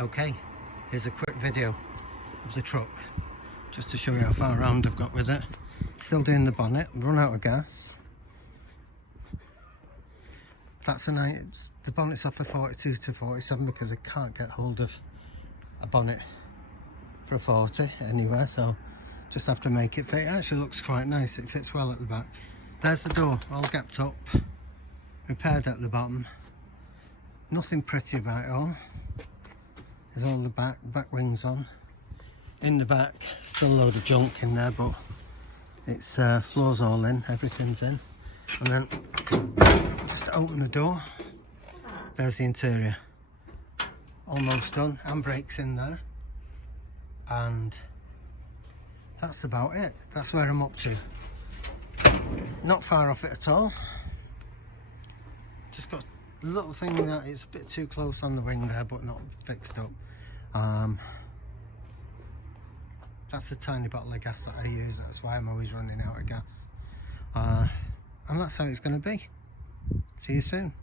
Okay, here's a quick video of the truck just to show you how far around I've got with it. Still doing the bonnet, run out of gas. That's a nice, the bonnet's off for 42 to 47 because I can't get hold of a bonnet for a 40 anywhere, so just have to make it fit. It actually looks quite nice, it fits well at the back. There's the door, all gapped up, repaired at the bottom. Nothing pretty about it all. There's all the back wings on. In the back, still a load of junk in there, but it's floors all in, everything's in. And then just open the door, there's the interior. Almost done, handbrakes in there. And that's about it. That's where I'm up to. Not far off it at all. Just got a little thing that it's a bit too close on the wing there, but not fixed up. That's a tiny bottle of gas that I use. That's why I'm always running out of gas. And that's how it's going to be. See you soon.